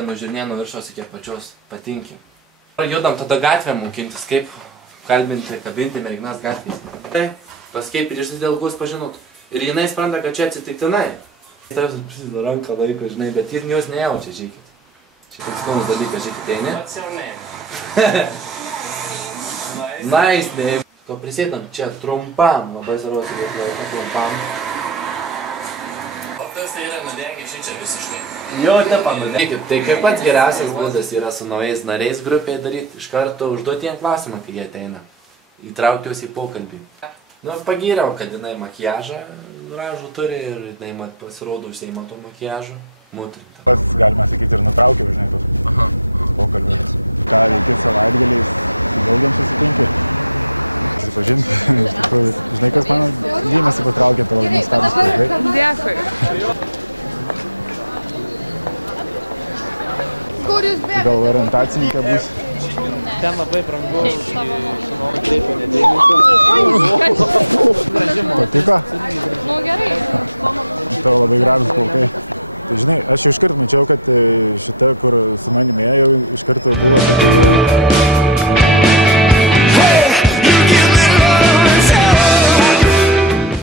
yra nužiūrinė nuo viršos iki apačios patinki. Judam tada gatvę mokintis, kaip kalbinti, kabinti merginas gatvėje. Taip, paskui prieš dėl bus pažinot. Ir jinai spranta, kad čia atsitiktinai. Tavęs prisideda ranką laiko, žinai, bet ir jos nejaučia, žiūrėkit. Čia toks skonis dalykas, žiūrėkit, ne? Nice name. To prisėdam čia trumpam, labai svarbu sudėti laiką, trumpam. Tas tai yra nudegė šičia visiškai. Jo, tepą nudegė. Tai kaip pats geriausias būdas yra su naujais nariais grupėje daryti, iš karto užduoti jiem klausimą, kai jie ateina. Įtraukiausi į pokalbį. Nu, pagyriau, kad jinai makiažą gražų turi ir jinai pasirodo užsiima to makiažo. Pats, galima sakyti, ir nutraukiau, žinai, tos pokalbės. Ką veiki savaitgaliais, su daugiam susitinki? Susipažinti, iš tikrųjų. Žinai, kas mano dėmesį patraukė tavo nuostabus vaikai? Dėkui. Gal orientacininkė bus? Ten labai brangu, žinoma, kreipia nedėmesio. Patiko? Nu, gerai. Tavo labai gražus plaukai. Tai žinai, aš jau iškart mačiau, kad šita, kur su manimi jau iš karto buvo tokia jau